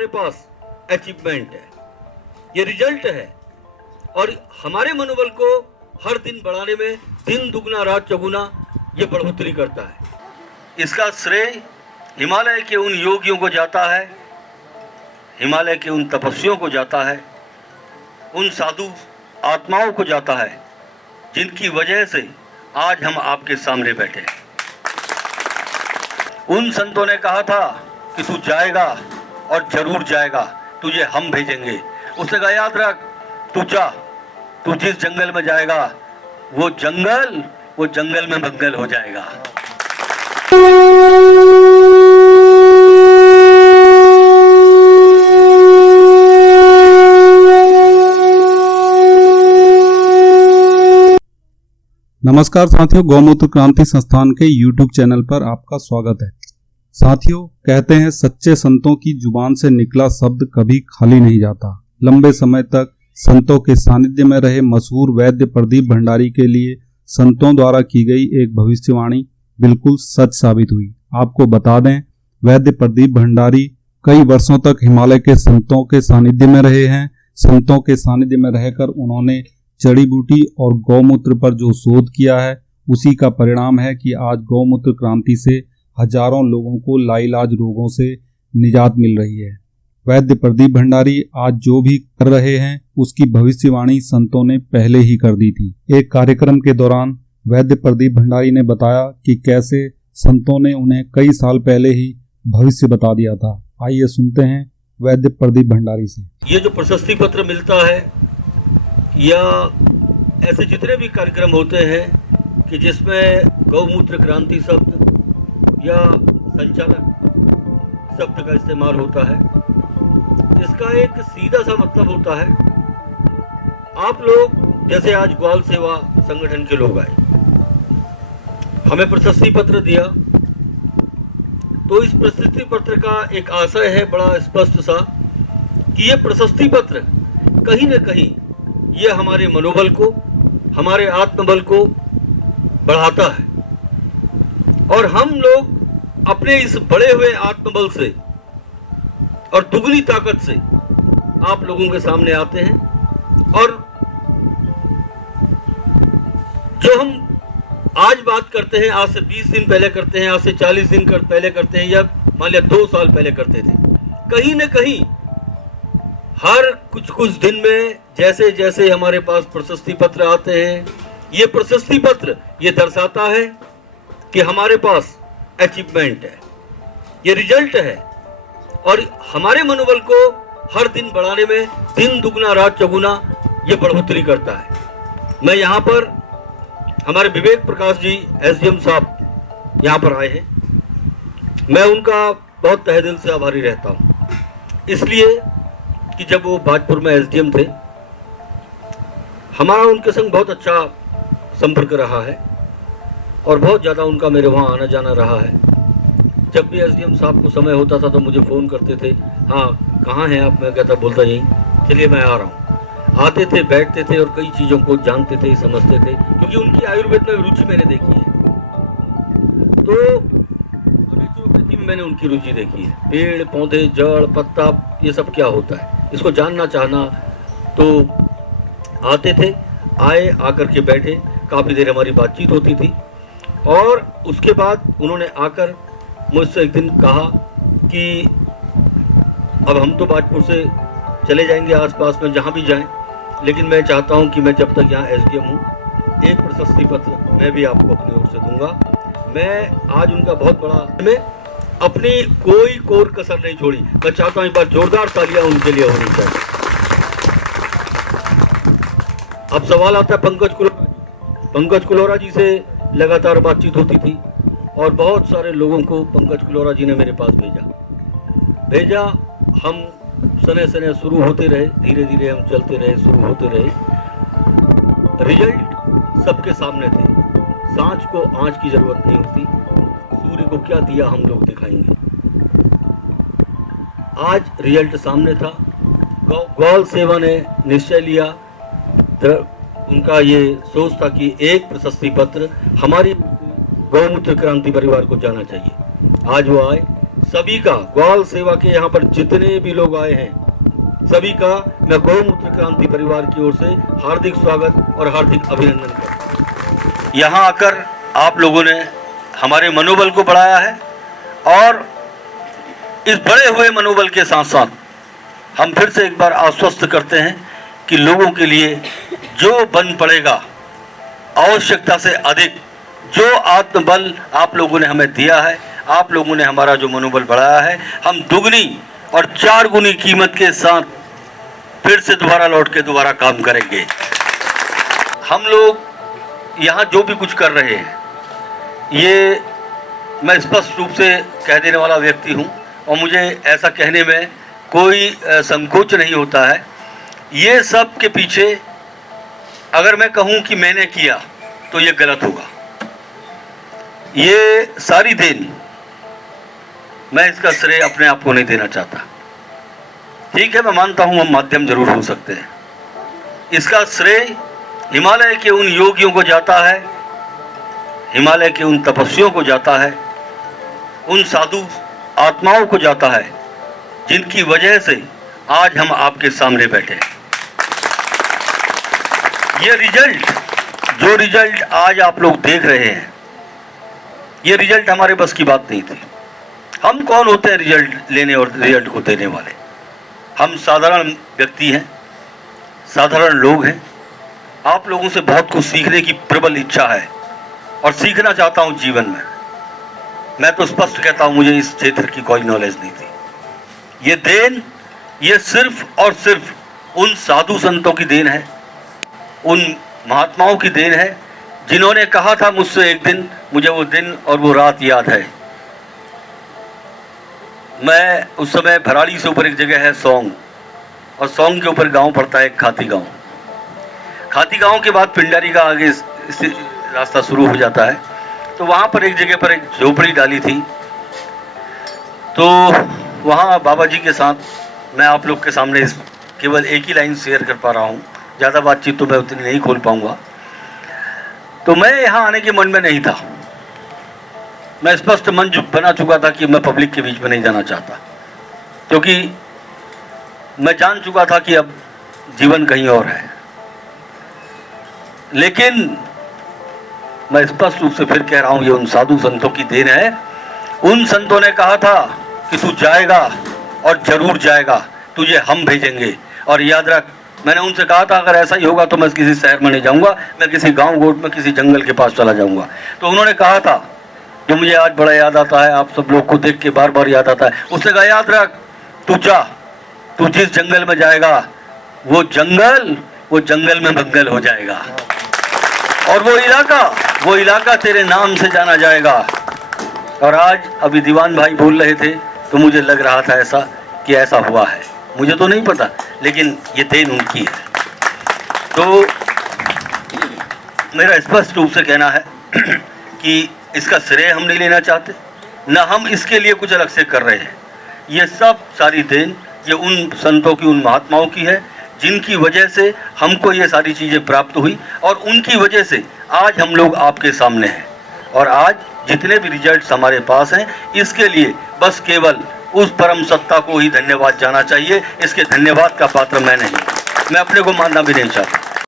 हमारे पास अचीवमेंट है, ये रिजल्ट है और हमारे मनोबल को हर दिन बढ़ाने में दिन दुगना रात चौगुना ये बढ़ोतरी करता है। इसका श्रेय हिमालय के उन योगियों को जाता है, हिमालय के उन तपस्वियों को जाता है, उन साधु आत्माओं को जाता है जिनकी वजह से आज हम आपके सामने बैठे हैं। उन संतों ने कहा था कि तू जाएगा और जरूर जाएगा, तुझे हम भेजेंगे। उसने कहा याद रख, तू जा, तू जिस जंगल में जाएगा वो जंगल में मंगल हो जाएगा। नमस्कार साथियों, गौमूत्र क्रांति संस्थान के YouTube चैनल पर आपका स्वागत है। साथियों, कहते हैं सच्चे संतों की जुबान से निकला शब्द कभी खाली नहीं जाता। लंबे समय तक संतों के सानिध्य में रहे मशहूर वैद्य प्रदीप भंडारी के लिए संतों द्वारा की गई एक भविष्यवाणी बिल्कुल सच साबित हुई। आपको बता दें, वैद्य प्रदीप भंडारी कई वर्षों तक हिमालय के संतों के सानिध्य में रहे हैं। संतों के सानिध्य में रहकर उन्होंने जड़ी बूटी और गौमूत्र पर जो शोध किया है, उसी का परिणाम है कि आज गौमूत्र क्रांति से हजारों लोगों को लाइलाज रोगों से निजात मिल रही है। वैद्य प्रदीप भंडारी आज जो भी कर रहे हैं उसकी भविष्यवाणी संतों ने पहले ही कर दी थी। एक कार्यक्रम के दौरान वैद्य प्रदीप भंडारी ने बताया कि कैसे संतों ने उन्हें कई साल पहले ही भविष्य बता दिया था। आइए सुनते हैं वैद्य प्रदीप भंडारी से। ये जो प्रशस्ति पत्र मिलता है या ऐसे जितने भी कार्यक्रम होते हैं कि जिसमें गौमूत्र क्रांति शब्द या संचालक शब्द का इस्तेमाल होता है, इसका एक सीधा सा मतलब होता है, आप लोग जैसे आज ग्वाल सेवा संगठन के लोग आए, हमें प्रशस्ति पत्र दिया, तो इस प्रशस्ति पत्र का एक आशय है बड़ा स्पष्ट सा कि ये प्रशस्ति पत्र कहीं न कहीं ये हमारे मनोबल को, हमारे आत्मबल को बढ़ाता है और हम लोग अपने इस बढ़े हुए आत्मबल से और दुगनी ताकत से आप लोगों के सामने आते हैं। और जो हम आज बात करते हैं, आज से 20 दिन पहले करते हैं, आज से 40 दिन पहले करते हैं या मान लिया 2 साल पहले करते थे, कहीं न कहीं हर कुछ दिन में जैसे जैसे हमारे पास प्रशस्ति पत्र आते हैं, ये प्रशस्ति पत्र ये दर्शाता है कि हमारे पास अचीवमेंट है, ये रिजल्ट है और हमारे मनोबल को हर दिन बढ़ाने में दिन दुगना रात चौगुना ये बढ़ोतरी करता है। मैं यहाँ पर हमारे विवेक प्रकाश जी एसडीएम साहब यहाँ पर आए हैं, मैं उनका बहुत तहे दिल से आभारी रहता हूँ, इसलिए कि जब वो बाजपुर में एसडीएम थे, हमारा उनके संग बहुत अच्छा संपर्क रहा है और बहुत ज़्यादा उनका मेरे वहाँ आना जाना रहा है। जब भी एसडीएम साहब को समय होता था तो मुझे फ़ोन करते थे, हाँ कहाँ हैं आप? मैं कहता बोलता यहीं, चलिए मैं आ रहा हूँ। आते थे, बैठते थे और कई चीज़ों को जानते थे, समझते थे, क्योंकि उनकी आयुर्वेद में रुचि मैंने देखी है, तो नेचुरोपैथी में मैंने उनकी रुचि देखी है। पेड़ पौधे, जड़, पत्ता, ये सब क्या होता है, इसको जानना चाहना, तो आते थे, आए, आकर के बैठे, काफ़ी देर हमारी बातचीत होती थी और उसके बाद उन्होंने आकर मुझसे एक दिन कहा कि अब हम तो बाजपुर से चले जाएंगे आसपास में जहाँ भी जाएं, लेकिन मैं चाहता हूँ कि मैं जब तक यहाँ एसडीएम हूँ, एक प्रशस्ति पत्र मैं भी आपको अपनी ओर से दूंगा। मैं आज उनका बहुत बड़ा, मैं अपनी कोई कोर कसर नहीं छोड़ी। मैं चाहता हूँ एक बार जोरदार तालियां उनके लिए होनी चाहिए। अब सवाल आता है पंकज कुलोरा जी से लगातार बातचीत होती थी और बहुत सारे लोगों को पंकज कुलोरा जी ने मेरे पास भेजा। हम सने शुरू होते रहे, धीरे धीरे हम चलते रहे, शुरू होते रहे। रिजल्ट सबके सामने थे, सांच को आंच की जरूरत नहीं होती, सूर्य को क्या दिया हम लोग दिखाएंगे। आज रिजल्ट सामने था। ग्वाल सेवा ने निश्चय लिया, उनका ये सोच था कि एक प्रशस्ति पत्र हमारी गौमूत्र क्रांति परिवार को जाना चाहिए। आज वो आए, सभी का, ग्वाल सेवा के यहाँ पर जितने भी लोग आए हैं सभी का मैं गौमूत्र क्रांति परिवार की ओर से हार्दिक स्वागत और हार्दिक अभिनंदन करता हूँ। यहाँ आकर आप लोगों ने हमारे मनोबल को बढ़ाया है और इस बढ़े हुए मनोबल के साथ साथ हम फिर से एक बार आश्वस्त करते हैं कि लोगों के लिए जो बन पड़ेगा आवश्यकता से अधिक, जो आत्मबल आप लोगों ने हमें दिया है, आप लोगों ने हमारा जो मनोबल बढ़ाया है, हम दुगनी और 4 गुनी कीमत के साथ फिर से दोबारा लौट के दोबारा काम करेंगे। हम लोग यहाँ जो भी कुछ कर रहे हैं, ये मैं स्पष्ट रूप से कह देने वाला व्यक्ति हूँ और मुझे ऐसा कहने में कोई संकोच नहीं होता है। ये सब के पीछे अगर मैं कहूँ कि मैंने किया तो ये गलत होगा। ये सारी देन मैं इसका श्रेय अपने आप को नहीं देना चाहता। ठीक है, मैं मानता हूँ हम माध्यम जरूर हो सकते हैं। इसका श्रेय हिमालय के उन योगियों को जाता है, हिमालय के उन तपस्वियों को जाता है, उन साधु आत्माओं को जाता है जिनकी वजह से आज हम आपके सामने बैठे हैं। ये रिजल्ट, जो रिजल्ट आज आप लोग देख रहे हैं, ये रिजल्ट हमारे बस की बात नहीं थी। हम कौन होते हैं रिजल्ट लेने और रिजल्ट को देने वाले? हम साधारण व्यक्ति हैं, साधारण लोग हैं। आप लोगों से बहुत कुछ सीखने की प्रबल इच्छा है और सीखना चाहता हूं जीवन में। मैं तो स्पष्ट कहता हूं, मुझे इस क्षेत्र की कोई नॉलेज नहीं थी। ये देन, ये सिर्फ और सिर्फ उन साधु संतों की देन है, उन महात्माओं की देन है जिन्होंने कहा था मुझसे एक दिन, मुझे वो दिन और वो रात याद है। मैं उस समय भराड़ी से ऊपर एक जगह है सौंग, और सौंग के ऊपर गांव पड़ता है खाती गांव। खाती गांव के बाद पिंडारी का आगे रास्ता शुरू हो जाता है। तो वहाँ पर एक जगह पर एक झोपड़ी डाली थी। तो वहाँ बाबा जी के साथ मैं आप लोग के सामने केवल एक ही लाइन शेयर कर पा रहा हूँ, ज़्यादा बातचीत तो मैं उतनी नहीं खोल पाऊँगा। तो मैं यहाँ आने के मन में नहीं था। मैं स्पष्ट मन बना चुका था कि मैं पब्लिक के बीच में नहीं जाना चाहता, क्योंकि मैं जान चुका था कि अब जीवन कहीं और है। लेकिन मैं स्पष्ट रूप से फिर कह रहा हूँ, ये उन साधु संतों की देन है। उन संतों ने कहा था कि तू जाएगा और जरूर जाएगा, तुझे हम भेजेंगे। और याद रख, मैंने उनसे कहा था अगर ऐसा ही होगा तो मैं किसी शहर में नहीं जाऊंगा, मैं किसी गांव गोट में किसी जंगल के पास चला जाऊंगा। तो उन्होंने कहा था, जो मुझे आज बड़ा याद आता है, आप सब लोग को देख के बार बार याद आता है। उसने कहा याद रख, तू जा, तू जिस जंगल में जाएगा वो जंगल में मंगल हो जाएगा, और वो इलाका तेरे नाम से जाना जाएगा। और आज अभी दीवान भाई बोल रहे थे तो मुझे लग रहा था ऐसा कि ऐसा हुआ है। मुझे तो नहीं पता, लेकिन ये देन उनकी है। तो मेरा स्पष्ट रूप से कहना है कि इसका श्रेय हम नहीं लेना चाहते, न हम इसके लिए कुछ अलग से कर रहे हैं। ये सब सारी देन ये उन संतों की, उन महात्माओं की है जिनकी वजह से हमको ये सारी चीज़ें प्राप्त हुई, और उनकी वजह से आज हम लोग आपके सामने हैं। और आज जितने भी रिजल्ट्स हमारे पास हैं, इसके लिए बस केवल उस परम सत्ता को ही धन्यवाद जाना चाहिए। इसके धन्यवाद का पात्र मैं नहीं, मैं अपने को मानना भी नहीं चाहता।